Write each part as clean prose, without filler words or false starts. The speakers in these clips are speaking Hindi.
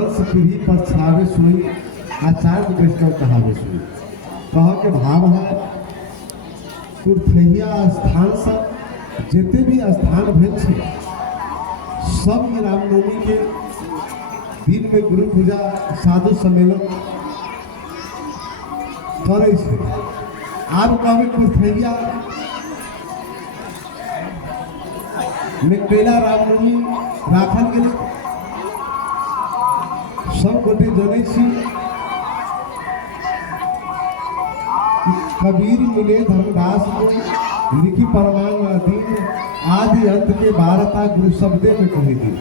वंश पीढ़ी पर छावे सुई आचार्य वैष्णव कहावे सुई। कह के भाव है कुरथैया स्थान से जिते भी स्थान भेल छे सब ई रामनवमी के दिन में गुरु पूजा साधु सम्मेलन करे छे। आब कहबे कुरथैया में पहला रामनवमी राखल गेल। सब गोटे जनै छी कबीर मिले धर्मदास को लिखी परमान अधीन आदि अंत के वार्ता गुरु शब्दे में कही थी।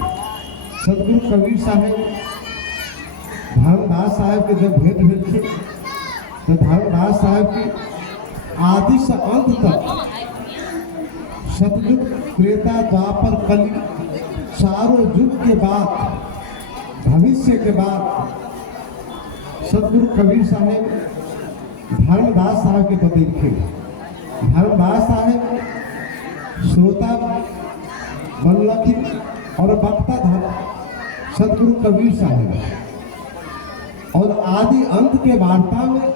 सदगुरु कबीर साहेब धर्मदास साहेब के जब भेंट भेल थे तो धर्मदास साहेब की आदि से अंत तक सतयुग त्रेता द्वापर कली चारों युग के बाद भविष्य के बाद सदगुरु कबीर साहेब धर्मदास साहब के बतैलखिन। धर्मदास साहेब श्रोता बनलखिन और वक्ता सदगुरु कबीर साहेब। और आदि अंत के वार्ता में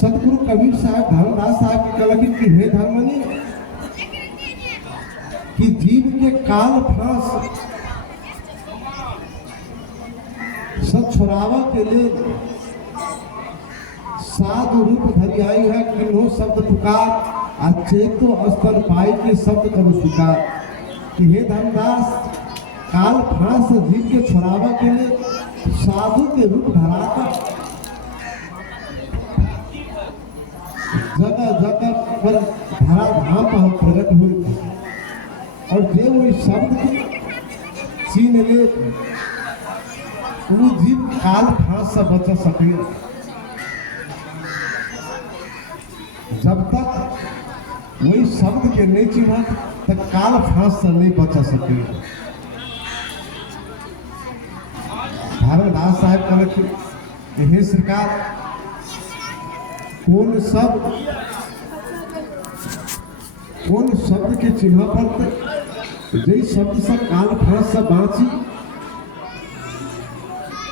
सदगुरु कबीर साहब धर्मदास साहब के कहलखिन कि हे धर्मनी कि जीव के काल फांस सब छोड़ावा के लिए साधु रूप धरी आई है किन्हो शब्द पुकार अचेतो स्तन पाई के शब्द करो स्वीकार। कि हे धर्मदास काल फांस जीव के छोड़ावा के लिए साधु के रूप धराकर जगह जगह पर धरा धाम पर प्रकट हुए और जे वो शब्द के छीन ले वो जीव काल फांस से बच सके। जब तक वही शब्द के नहीं चिन्ह तक काल फांस से नहीं बच सके। धर्मदास साहब कहते कि हे सरकार कौन शब्द के चिन्ह पर जे शब्द से काल फांस से बाँची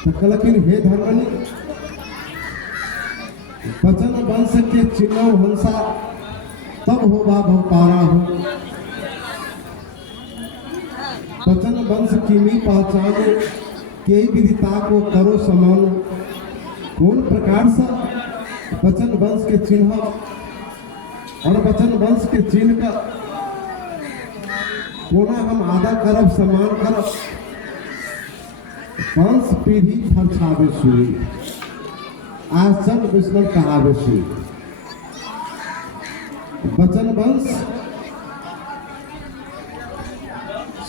तो कहलखिन हे धर्मनी वचन वंश के चिन्ह हंसा तब होगा भवपारा हो। वचन वंश कीनी पहचानो के विदिता को करो समानो। कौन प्रकार से वचन वंश के चिन्ह और वचन वंश के चिन्ह का कोना हम आदर करब सम्मान करब। वंश पीढ़ी फरछावे सुई आचरण वैष्णव कहावे सुई। वचन वंश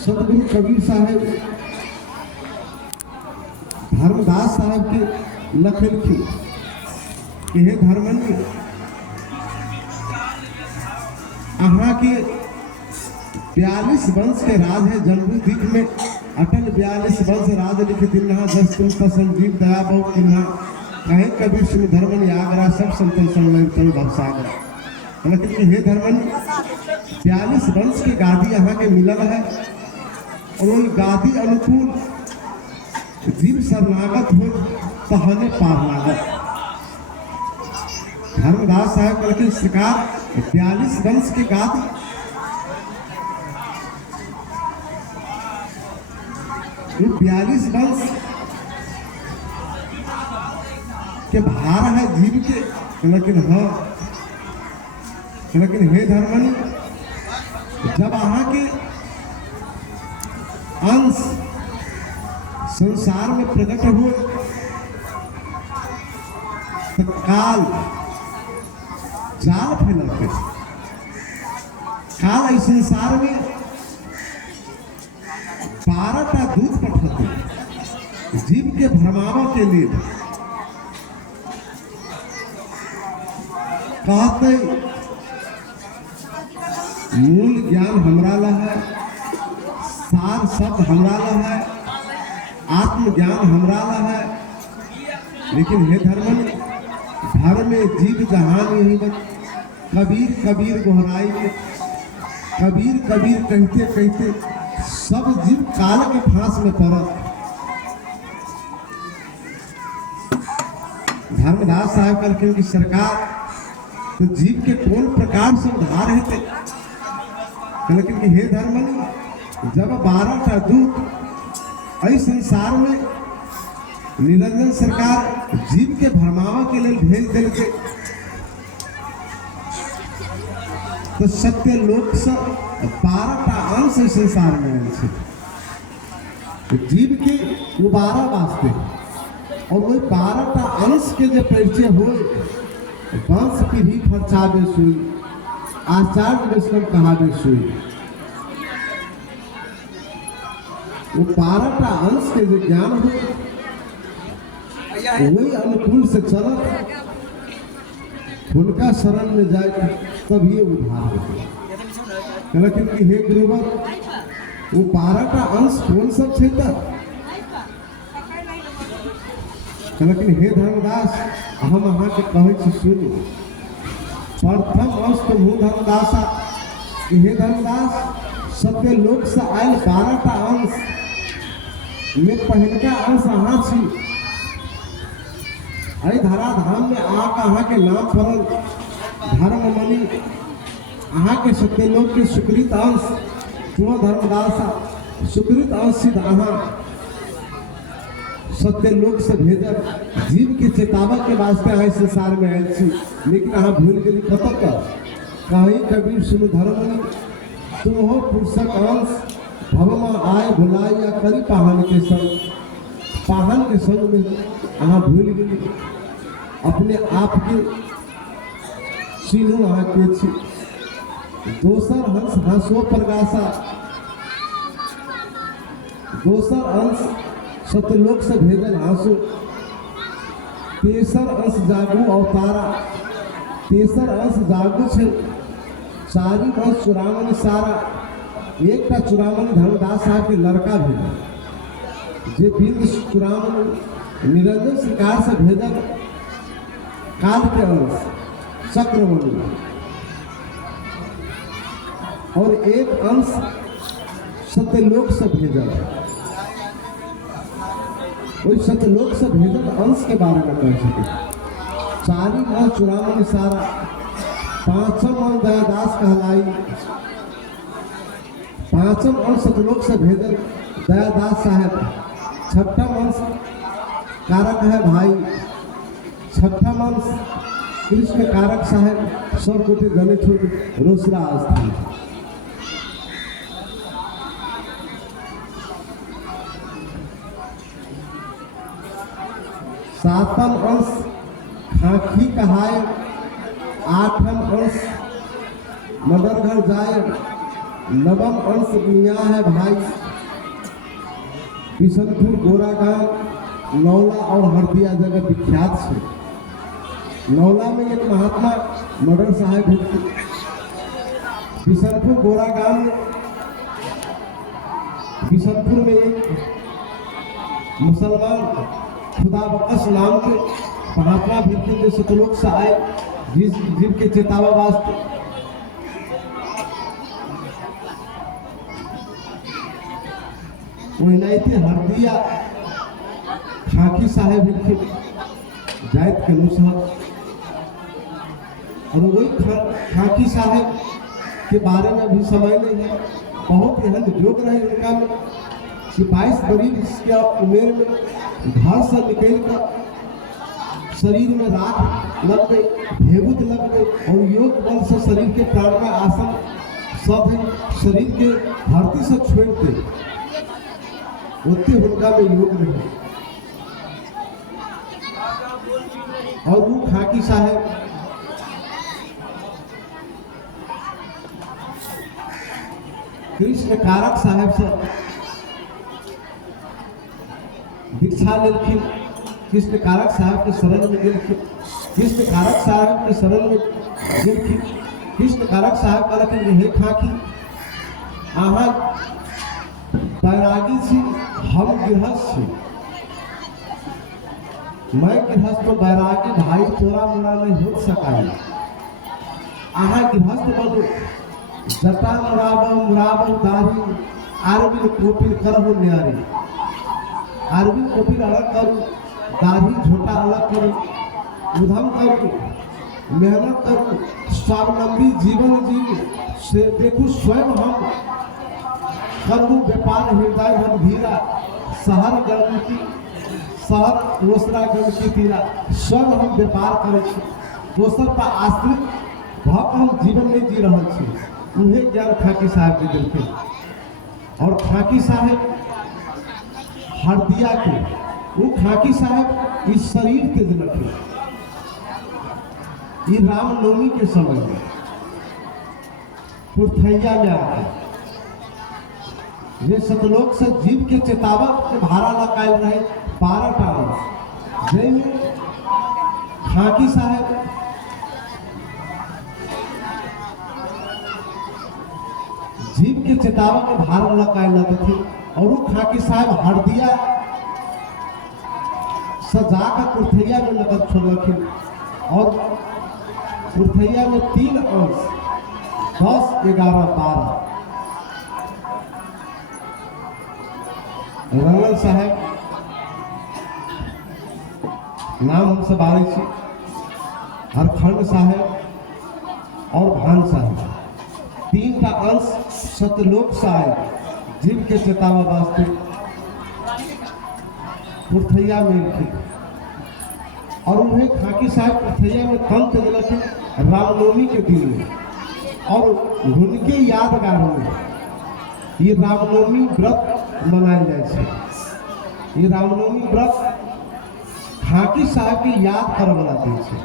सदगुरु कबीर साहेब धर्मदास साहेब के लखलखिन कि हे धर्मनी अहाँ के 42 वंश के राज है जम्बू द्वीप में अटल 42 वंश राज लिख दिन्हा जस तुम संजीव दया बहु किन्हा कहे कबीर सुन धर्मनी आगरा सब संतन संग तल भवसागर। लेकिन हे धर्मनी 42 वंश की गादी यहाँ के मिलल है और वही गादी अनुकूल जीव शरणागत हो तो हमें पार लागत। धर्मदास साहब कहते शिकार 42 वंश की गादी ये 42 वंश के भार है जीव के। लेकिन हाँ लेकिन हे धर्मनी जब अहाँ के अंश संसार में प्रकट हुए तो काल जाल फैलल के काल इस संसार में 12टा दूत पठते जीव के भ्रमावा के लिए। कहते मूल ज्ञान हमरा ला है, सार शब्द हमरा ला है, आत्मज्ञान हमरा ला है। लेकिन हे धर्मन धर्म में जीव जहान यही बन कबीर कबीर गोहराई में कबीर कबीर कहते कहते सब जीव काल के फांस में पड़त। धर्मदास साहब कहलखिन कि सरकार तो जीव के कौन प्रकार से उधार हेते। कहलखिन कि हे धर्मनी, जब 12टा दूत एहि संसार में निरंजन सरकार जीव के भरमावा के लिए भेज देलके, तो सत्य लोक से 12टा अंश संसार में आयल छै। तो जीव के वो 12 वास्ते और वही 12टा अंश के जो परिचय हुए, वंश पीढ़ी फरचावे सुई, आचार्य वैष्णव कहावे सुई। वो 12टा अंश के जो ज्ञान हुए, वही अनुकूल से चलत उनका शरण में जाए तब ये उद्धार होते। कहलखिन कि हे गुरुवर, वो 12टा अंश कौन सब छै? कहलखिन हे धर्मदास, हम अहाँ के कहै छी सुनू। प्रथम अंश तो मुँह धर्मदासा, हे धर्मदास, सत्य लोक से आयल 12टा अंश में पहिलका अंश अहाँ छी। अरे धराधाम में आके अहाँ के नाम पड़ल धर्ममणि, अहाँ के सत्यलोक के सुकृत अंश सुनो धर्मदासा, सुकृत अंश सिद्ध अहाँ सत्यलोक से भेजब जीव के चेतावा के वास्ते अहाँ संसार में आयल छी। लेकिन अहाँ भूल गेली कतऽ तक। कहीं कबीर सुनो धर्ममणि, तुम हो पुरुषक अंश, भवमा आय भुलाय या करी पाहन के संग। पाहन के संग में अहाँ भूल गेली अपने आप के चिन्ह अहाँ के छी। दोसर अंश हंसो प्रगासा, दोसर अंश सत्यलोक से भेजल हंसो। तेसर अंश जागू अवतारा, तेसर अंश जागू छे। चारी अंश चुरामणि सारा, एकटा चुरामणि धर्मदास साहब के लड़का भेल, जे बिंद चुरामणि निरंजन सरकार से भेजल काल के अंश चक्रमणि, और एक अंश सत्यलोक से भेजल। वही सत्यलोक से भेजल अंश के बारे में कह सके। चारी अंश चुरामणि सारा, पांचम अंश दयादास कहलाई। पांचम अंश सत्यलोक से भेजल दयादास साहब। छठम अंश कारक है भाई। छठम अंश कृष्ण कारक साहब, सब कोटि गणित रोसरा स्थान। सातम अंश खाखी कहाय। आठम अंश मदर घर जाए। नवम अंश मियाँ है भाई। बिशनपुर गोरा गांव नौला और हरदिया जगह विख्यात है। नौला में एक महात्मा मदर साहब है। बिशनपुर गोरा गांव में, बिशनपुर में एक मुसलमान खुदा बकस नाम के महात्मा भी थे, जो सतलोक से आए जिनके चेतावा वास्ते। वही नहीं थे हरदिया खाकी साहेब थे जायद के अनुसार। और वही खाकी साहेब के बारे में भी समय नहीं है। बहुत एहन जोग रहे उनका में कि 22 बरिस की उम्र में घर से निकल कर शरीर में राख लग गई, भेबुत लग गई, और योग बल से शरीर के प्राण आसन सब है शरीर के धरती से छोड़ते उतने उनका में योग नहीं। और वो खाकी साहेब कृष्ण कारक साहेब से दीक्षा लेलखिन। कृष्ण कारक साहब के शरण में गेलखिन। कृष्ण कारक साहब के शरण में गेलखिन। कृष्ण कारक साहब कहलखिन हे खाकी, अहाँ बैरागी छी, हम गृहस्थ छी। मैं गृहस्थ तो बैरागी भाई तोरा मोरा नहीं हो सका। अहाँ गृहस्थ बनो, जटा मुराब दाढ़ी आरबिन कोपिल करहु न्यारी। आरबिन कोपिल अलग करू, दाढ़ी झोटा अलग करू, उद्यम करूँ, मेहनत करूँ, स्वावलंबी जीवन जी से देखूँ स्वयं हम करूँ व्यापार हृदय हम धीरा शहर गर्म की शहर रोसरा गर्म की तीरा स्वयं हम व्यापार करे दोसर पर आश्रित भक हम जीवन में जी रहा छी। उन्हें ज्ञान खाकी साहब के दिलखिन और खाकी साहब हरदिया के वो खाकी साहब इस शरीर के दिलखिन ये रामनवमी के समय में पुरथैया में आते ये सतलोक से जीव के चेतावत के भाड़ा लगाए रहे 12 टाउन जैमें खाकी साहब जीव के चेतावत के भाड़ा लगाए लगे थे और वो खाकी साहब हरदिया सजा कर पुरथैया में लगत छोड़ रखी और पुरथैया में 3 अंश 10, 11, 12 रंगल साहब नाम हमसे बारी छी हरखंड साहब और भान साहब 3 का अंश सतलोक साहब जीव के चेतावा वास्ते पुरथैया में लिखी और उन्हें खाकी साहब पुरथैया में तंत्र दिलखिन रामनवमी के दिन में और उनके यादगार में ये रामनवमी व्रत मनायल जाए। ये रामनवमी व्रत खाकी साहब की याद कर वाला दिन है।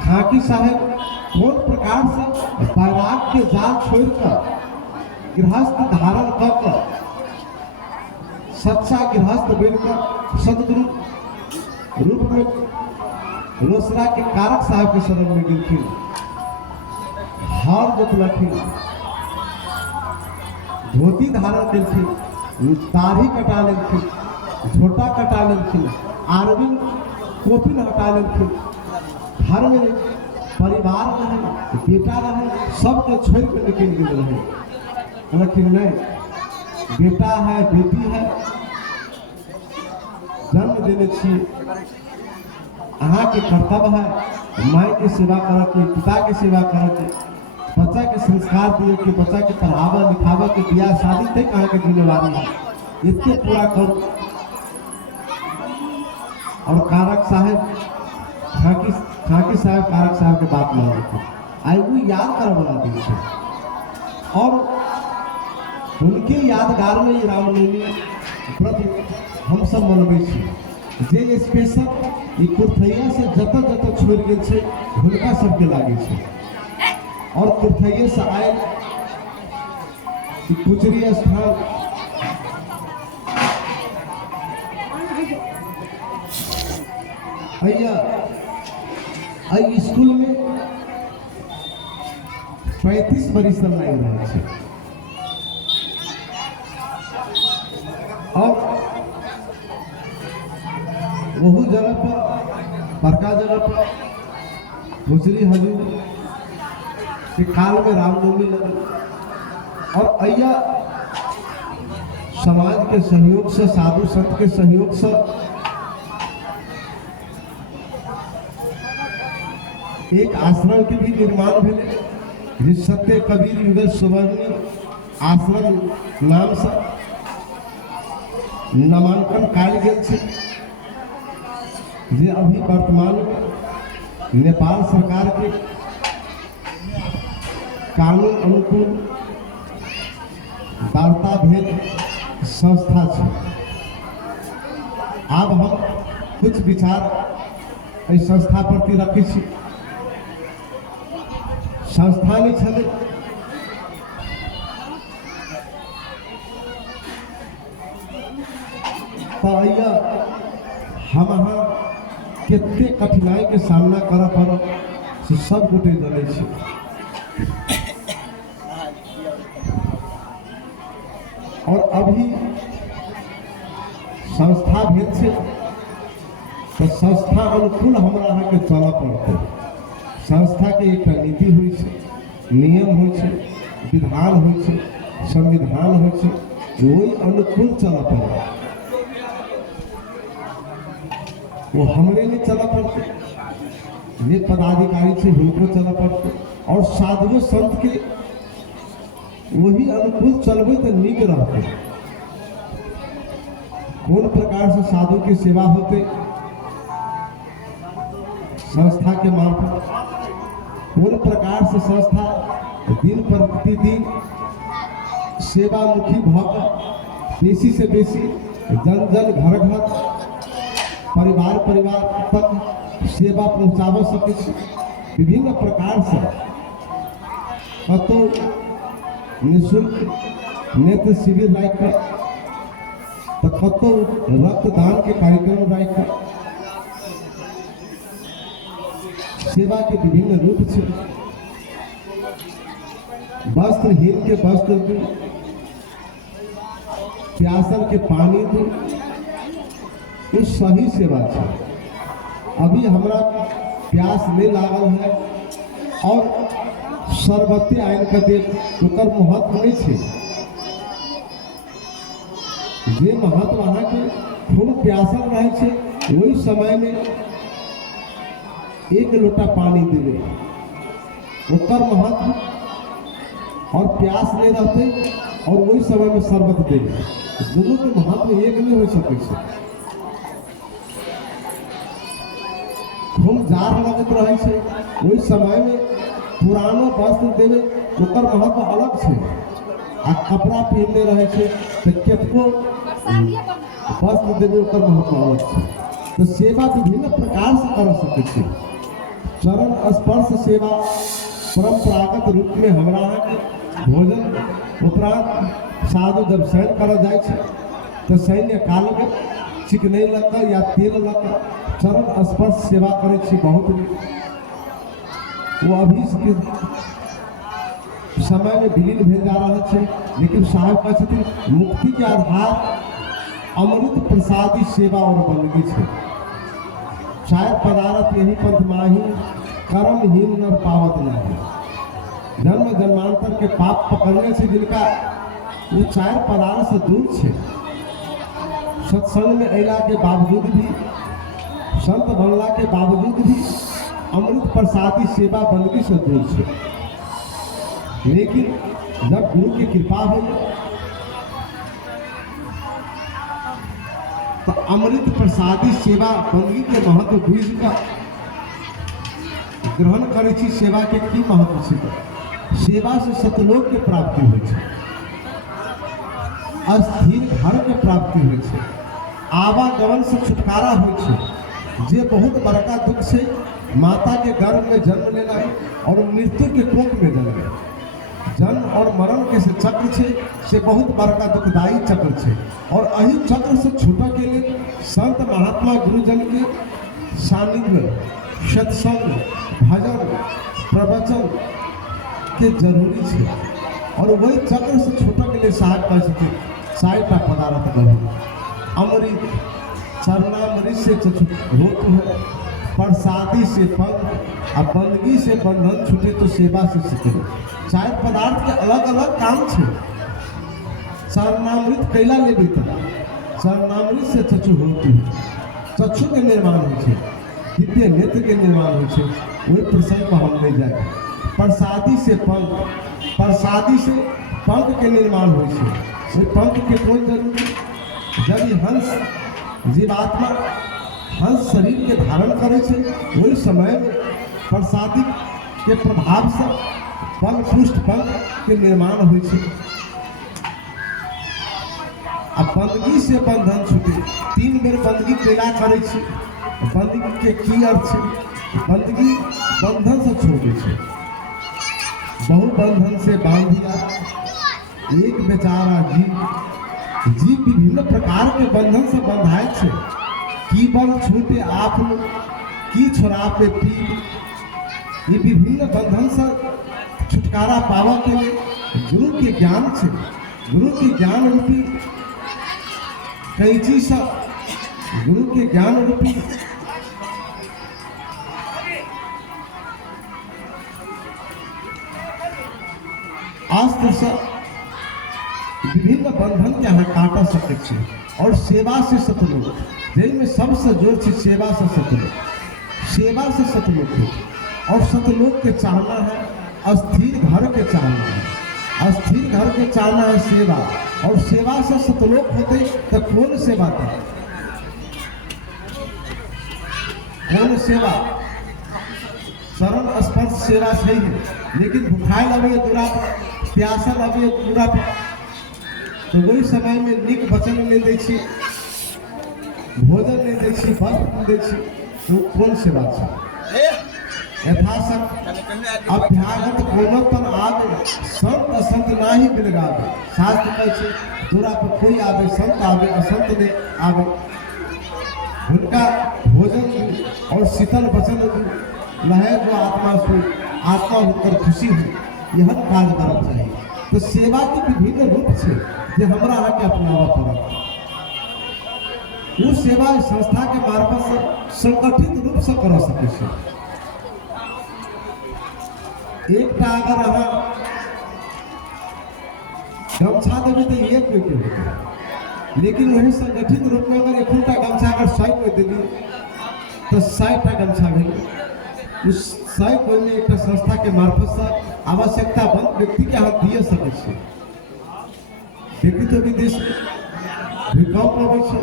खाकी साहब कौन प्रकार से बैराग के जाल छोड़कर गृहस्थ धारण कर सच्चा गृहस्थ बनकर सदगुरु रूप में रोसड़ा के कारक साहब के शरण में गिरखिन हार जोतलखिन धोती धारण कलखिन दाढ़ी कटा लेलखिन झोटा कटा लेलखिन आरबिन कोपिन हटा लेलखिन घर में परिवार रहे बेटा रहे सबके छोड़ के निकल गए रहे लेकिन नहीं बेटा है बेटी है जन्म देने छे अहाँ के कर्तव्य है माई के सेवा करे के पिता के सेवा करे के बच्चा के संस्कार दिए कि बच्चा के पढ़ावा लिखावा के बियाह शादी तक कहाँ के जिम्मेवारी है इतने पूरा करो और कारक साहब खाकी साहब कारक साहब के बात मान रखे आई वो याद कर बना दी है और उनके यादगार में ये रामनवमी व्रत हम सब मनबे जे स्पेशल ये पुरथैया से जत जत छोड़ गए छे हुनका सबके लागे छे और पुरथैया से आए कुचरी स्थान आई स्कूल में 35 बरिस लाइन रहे छे और वही जगह पर बड़का जगह पर भुजरी हजूर के काल में रामनवमी लगी और अय्या समाज के सहयोग से साधु संत के सहयोग से एक आश्रम के भी निर्माण भेले जिस सत्य कबीर युगल सुवर्णी आश्रम नाम से नामांकन कायल गेल छे जे अभी वर्तमान नेपाल सरकार के कानून अनुकूल वार्ता भेद संस्था छे। अब हम कुछ विचार इस संस्था प्रति रखी छी। संस्था नहीं छले तो हम अहाँ कितने कठिनाई के सामना कर पड़ो से सब गोटे जने छी। और अभी संस्था भेल छे तो संस्था अनुकूल हमरा अहाँ के चल पड़ते। संस्था के एक नीति हुई छे नियम हुई छे विधान हुई छे संविधान हुई छे वही अनुकूल चल पड़े। वो हमरे नहीं चला पड़ते, ये पदाधिकारी से उनको चला पड़ते, और साधु संत के वही अनुकूल चलबे तो नीक रहते। कौन प्रकार से साधु की सेवा होते संस्था के मार्फत, कौन प्रकार से संस्था दिन प्रतिदिन सेवामुखी भाव बेसी से बेसी जन जन घर घर परिवार परिवार तक सेवा पहुँचाब सके। विभिन्न प्रकार से कतो निःशुल्क नेत्र शिविर राख तो कतो रक्तदान के कार्यक्रम राख सेवा के विभिन्न रूप से वस्त्रहीन के वस्त्र दू, प्यासल के पानी दू, ये सही सेवा है। अभी हमरा प्यास नहीं लागल है और शरबती आइन के दे ओकर महत्व नहीं है। जे महत्व अहाँ के खूब प्यासल रहे छे वही समय में एक लोटा पानी देवे ओकर महत्व, और प्यास नहीं रहते और वही समय में शरबत देवे, दोनों के महत्व एक नहीं हो सके। खूब जार लगत रहे छे वही समय में पुरानो वस्त्र देवे ओकर महत्व अलग छे, आ कपड़ा पहनने रहे छे तो केतको वस्त्र देवे ओकर महत्व अलग छे। तो सेवा विभिन्न प्रकार से कर सके छे। चरण स्पर्श सेवा परंपरागत रूप में हमरा यहाँ के भोजन उपरांत साधु जब शयन कर जाए छे तो सैन्य काल में चिकने लग या तेल लग चरण स्पर्श सेवा करे छे। बहुत वो अभी के समय में विलीन भेल जा रहा है, लेकिन साहब कहते मुक्ति के आधार अमृत प्रसादी सेवा और बंदगी है। शायद पदारथ यही पंथ माही कर्महीन नर पावत नहीं। जन्म जन्मांतर के पाप पकड़ने से जिनका वो चार पदार्थ से दूर छे, सत्संग में अला के बावजूद भी, संत बनला के बावजूद भी अमृत प्रसादी सेवा बंदगी से दूर छे। लेकिन जब गुरु की कृपा हुई तो अमृत प्रसादी सेवा बंदगी के महत्व बुझ का ग्रहण करे छी। सेवा के की महत्व छै? सेवा से सतलोक के प्राप्ति होइ छै, अस्थिर घर के प्राप्ति होइ छै, आवागमन से छुटकारा होइ छै। जे बहुत बड़का दुख से माता के गर्भ में जन्म लेना और मृत्यु के कोख में जन्म, जन्म और मरण के से चक्र छे से बहुत बड़का दुखदायी चक्र छे। और अही चक्र से छूटे के लिए संत महात्मा गुरुजन के सानिध्य, सत्संग, भजन, प्रवचन के जरूरी है। और वही चक्र से छूटे के लिए साहब कह सके साइटा पदार्थ ग्रहण अमृत चरणामृत से होत है, प्रसादी से पंथ और बंदगी से बंधन छूटे तो सेवा से सीखे। चार पदार्थ के अलग अलग काम छे। चरणामृत कैला लेबे त चरणामृत से चक्षु होती है, चक्षु के निर्माण हो छे, दिव्य नेत्र के निर्माण हो छे। वही प्रसंग पर हम नहीं जाए। प्रसादी से पंख, प्रसादी से पंख के निर्माण हो छे। पंख के कोई जरूरी जब हंस जीवात्मा हंस शरीर के धारण करे छे वही समय में प्रसादी के प्रभाव से फल पुष्ट पंख के निर्माण हो छे। अब बंदगी से बंधन छूटे। 3 बेर बंदगी कैला करे छे। बंदगी के की अर्थ छे? बंदगी बंधन से छोड़े छे। बहु बंधन से बांधिया एक बेचारा जीव, जीव विभिन्न प्रकार के बंधन से बंधाए छे। की बल छूटे आप की छोड़ा पे पी, ये विभिन्न बंधन से छुटकारा पावा के लिए गुरु के ज्ञान छे। गुरु के ज्ञान रूपी कैची से गुरु के ज्ञान रूपी अस्त्र से विभिन्न बंधन के यहाँ काटा सके छे। और सेवा से सतलोक, जिनमें सबसे जोर से सेवा से सतलोक, सेवा से सतलोक है। और सतलोक के चाहना है, अस्थिर घर के चाहना है, अस्थिर घर के चाहना है सेवा। और सेवा से सतलोक होते तो कौन सेवा करे, कौन सेवा? शरण स्पर्श सेवा सही है, लेकिन भुखाइल अभी दूरा पर, प्यासल अभी दूरा पर, तो वही समय में निक वचन नहीं दै छी, भोजन नहीं दै छी, वस्त्र नहीं दै छी, तो कौन सेवा है? यथाशक्त अभ्यागत कोनोपन आवे, संत असंत नाही बिलगावे। शास्त्र कहै छै दूरा पर कोई आवे, संत आवे, असंत ने आवे, उनका भोजन दी और शीतल वचन दी, लहे जो आत्मा सो, आत्मा होकर खुशी हो, यह कार्य करना चाहिए। तो सेवा के विभिन्न रूप से जे हमरा अहाँ के अपनावा पड़त, वो सेवा संस्था के मार्फत से संगठित रूप से कर सकै छै। एकटा अगर अहाँ गमछा देबै तो एक कोई के होतै, लेकिन वही संगठित रूप में अगर एकोटा गमछा अगर 100 कोई देली तो 100टा गमछा भेल। उस 100 कोई में एक संस्था के मार्फत से आवश्यकता बंद व्यक्ति के हाथ दिए सकै छै। देखी तो विदेश में भूकंप अबै छै,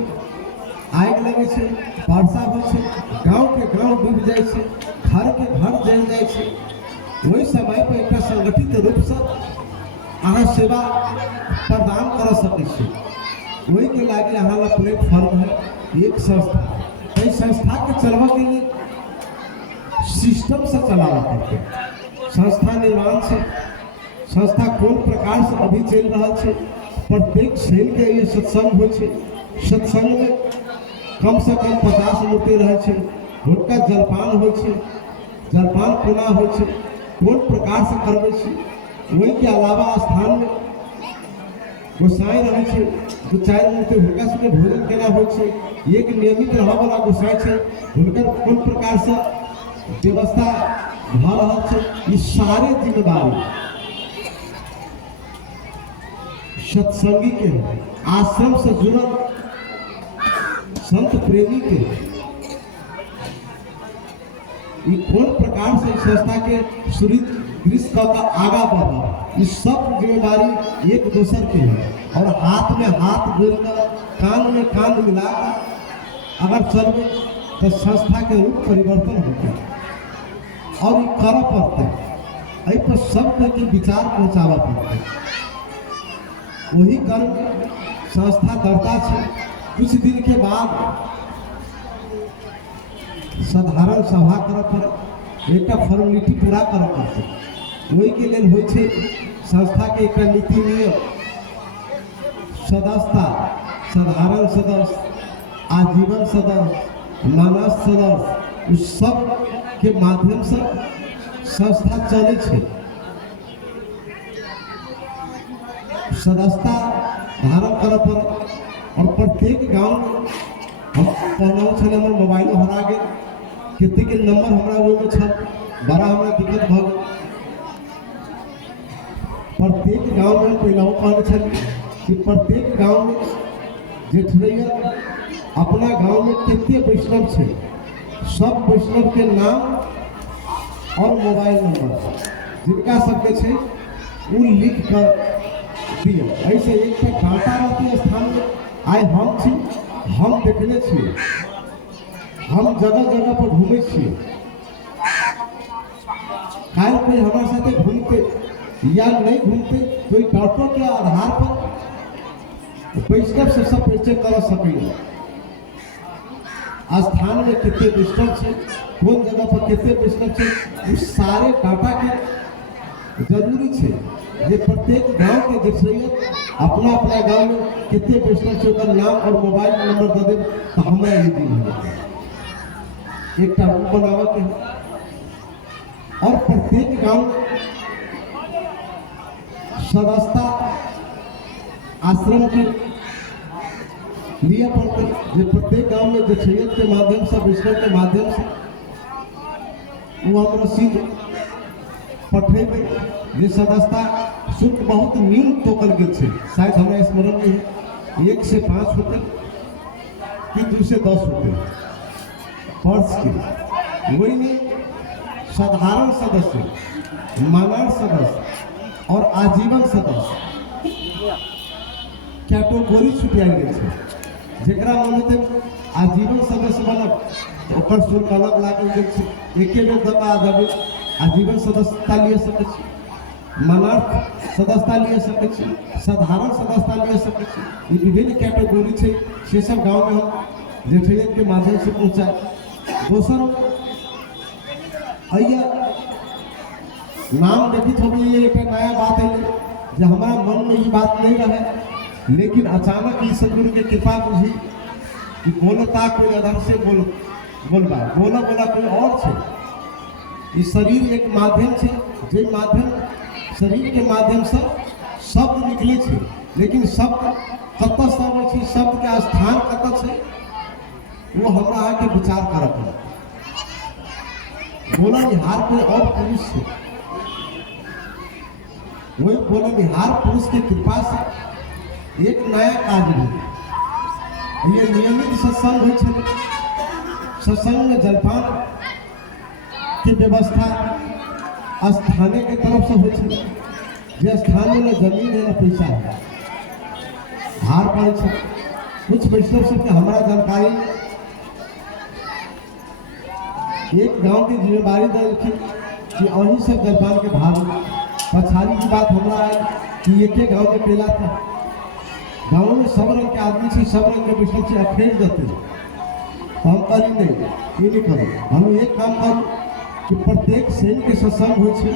आगि लगे छै, वर्षा होइ छै, गाँव के गाँव डूब जाइ छै, घर के घर जल जाइ छै। वही समय पर एक संगठित रूप से अहाँ सेवा प्रदान कर सकै छी। वही के लागे अहाँ ला प्लेटफॉर्म है एक संस्था। कई संस्था के चलवा के लिए सिस्टम से चलाना पड़ते, संस्था निर्माण से, संस्था कौन प्रकार से अभी चल रहा है। प्रत्येक शैल के ये सत्संग हो, सत्संग में कम से कम 50 मूर्ति रहे छै, हुनका जलपान हो, जलपान कोना हो, कौन प्रकार से करबै छी। वही के अलावा स्थान में गोसाई रहे छै, 2-4 मूर्ति हुनका सबके भोजन केना हो, एक नियमित रह वाला गोसाई छै, हुनकर कौन प्रकार से व्यवस्था भ रहा है। ये सारे जिम्मेदारी सत्संगी के, आश्रम से जुड़ल संत प्रेमी के, ये कौन प्रकार से संस्था के सुरित दृश्य का आगा बढ़ा, ये सब जिम्मेदारी एक दूसर के है। और हाथ में हाथ जोड़कर, कान में कान मिलाकर अगर चलबे तो संस्था के रूप परिवर्तन होते और ये कर पड़ते, यही पर सब के विचार पहुँचावा पड़ते। वही कर्म संस्था करता है। कुछ दिन के बाद साधारण सभा कर पड़े, एक फॉर्मेलिटी पूरा कर पड़ते। वही के लिए हो संस्था के एक नीति नियम, सदस्यता, साधारण सदस्य, आजीवन सदस्य, मानस सदस्य, उस सब के माध्यम से संस्था चले छे। सदस्यता धारण कर पर और प्रत्येक गांव में हम कहना छे हमर मोबाइल हरा गए, कितने के नंबर हमरा वो में छल, बड़ा हमरा दिक्कत भ गए। प्रत्येक गांव में पहले कहने छल कि प्रत्येक गांव में जेठरैया अपना गांव में कितने वैष्णव छे, सब वैष्णव के नाम और मोबाइल नंबर जिनका सबके छे वो लिख कर दिया। ऐसे एक डाटा रहती स्थान में आए हम छी, हम देखने छे, हम जगह जगह पर घूमे छे। काल कोई हमारे साथ घूमते या नहीं घूमते, कोई डाटो के आधार पर वैष्णव से सब परिचय कर सके। स्थान में कितने वैष्णव छे, कौन जगह पर कितने वैष्णव छे, उस सारे डाटा के जरूरी छे। ये प्रत्येक गांव के जैसे अपना अपना गांव में कितने वैष्णव छे ओकर नाम और मोबाइल नंबर दे दे तो हमरा ये दिन एक रूप बनावा के। और प्रत्येक गांव सदस्यता आश्रम के लिए पड़ते, जो प्रत्येक गांव में जछैत के माध्यम से, वैष्णव के माध्यम से वो हम रसीद पठेबे। ये सदस्यता शुल्क बहुत न्यून तोकल गेल छे, शायद हमरा स्मरण में 1 से 5 होते। कि 2 से 10 रुपये पर्स के, वही नहीं साधारण सदस्य, मानव सदस्य और आजीवन सदस्य कैटेगरी छुटिया गई है। जरा मन होते आजीवन सदस्य बनब तो ओकर शुल्क अलग लागल गेल छै, एके बेर दबा देबै आजीवन सदस्यता लिये सकै छी, मानव सदस्यता लिये सकै छी, साधारण सदस्यता लिये सकै छी। ई विभिन्न कैटेगरी छै, से सब गाँव में हम जेठियन के माध्यम से पहुँचाए। दोसर अइया नाम देखित होबै, ये एक नया बात है जो हमारा मन में ये बात नहीं रहे, लेकिन अचानक ही सदगुरु के कृपा बुझी कि बोलता कोई अधर से बोलबा बोला कोई और छे। ये शरीर एक माध्यम छे, जे माध्यम शरीर के माध्यम से शब्द निकले छे, लेकिन शब्द कत से आबै छे, शब्द के स्थान कत छे, वो हमरा अहाँ के विचार करऽ पड़त। बोला निहार कोई और पुरुष छे, वही बोला निहार पुरुष के कृपा से एक नया कार्य भी। ये नियमित सत्संग हो छे, सत्संग में जलपान की व्यवस्था स्थानीय के तरफ से हो छे, जे स्थान में जमीन है ना पैसा है भार पड़े छे। कुछ वैष्णव सबके हमारा जानकारी एक गांव की जिम्मेदारी देलखिन कि अहीं सब जलपान के भार। पछाड़ी की बात हमरा आई कि एक गांव के पेला था, गाँव में सब रंग के आदमी से, सब रंग के वैष्णव से अखेर देते। तो हम करी नहीं, ये नहीं करो, हम एक काम करूँ कि प्रत्येक शनि के सत्संग हो छे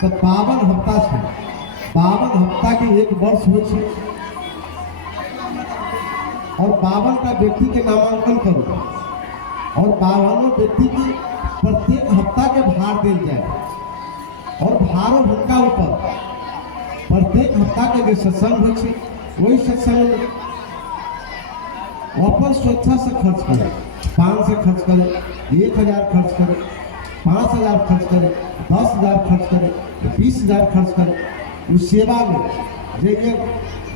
तो 52 हफ्ता छे, 52 हफ्ता के एक वर्ष हो छे और 52 का व्यक्ति के नामांकन करो और 52 व्यक्ति की प्रत्येक हफ्ता के भार दिल जाए और भारों उनका ऊपर प्रत्येक हफ्ता के जो सत्संग हो छे वही सत्संग अपन स्वेच्छा से खर्च करे, 500 खर्च करे, 1000 खर्च करे, 5000 खर्च करे, 10,000 खर्च करे, 20,000 खर्च करे। उस सेवा में जे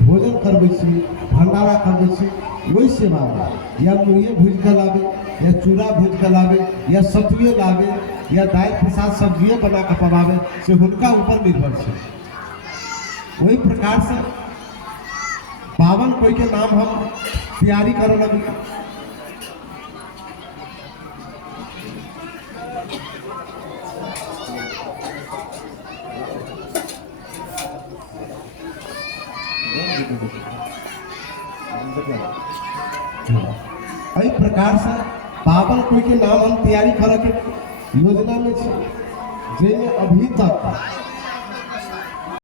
भोजन करबै छी, भंडारा करबै छी, वही सेवा में या मुर्गे भूज के लावे, या चूड़ा भूज के लावे, या सतुए लावे, या दाल प्रसाद सब्जियों बना के पवावे, से उनका ऊपर निर्भर है। वही प्रकार से 52 कोई के नाम हम तैयारी करे लगी। इस प्रकार से 52 कोई के नाम हम तैयारी करे के योजना में छे, जेमे अभी तक